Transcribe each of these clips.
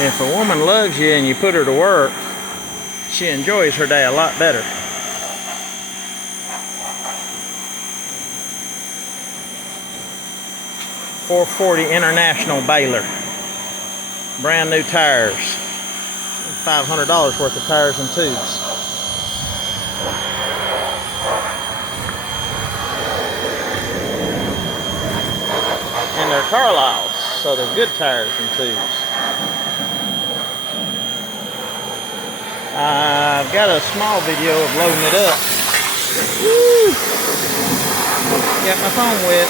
If a woman loves you and you put her to work, she enjoys her day a lot better. .440 International baler. Brand new tires. $500 worth of tires and tubes. And they're Carlisle's, so they're good tires and tubes. I've got a small video of loading it up. Woo! Got my phone wet.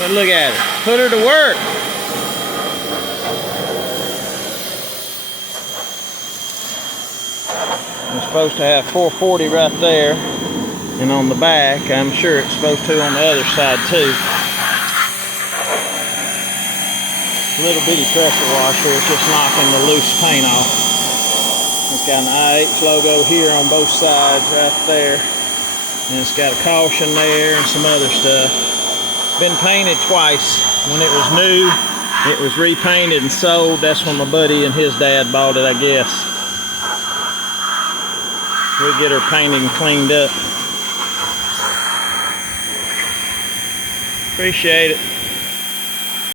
But look at it. Put her to work. It's supposed to have 440 right there. And on the back, I'm sure it's supposed to on the other side too. Little bitty pressure washer, it's just knocking the loose paint off. It's got an IH logo here on both sides right there. And it's got a caution there and some other stuff. Been painted twice. When it was new, it was repainted and sold. That's when my buddy and his dad bought it, I guess. We'll get her painted and cleaned up. Appreciate it.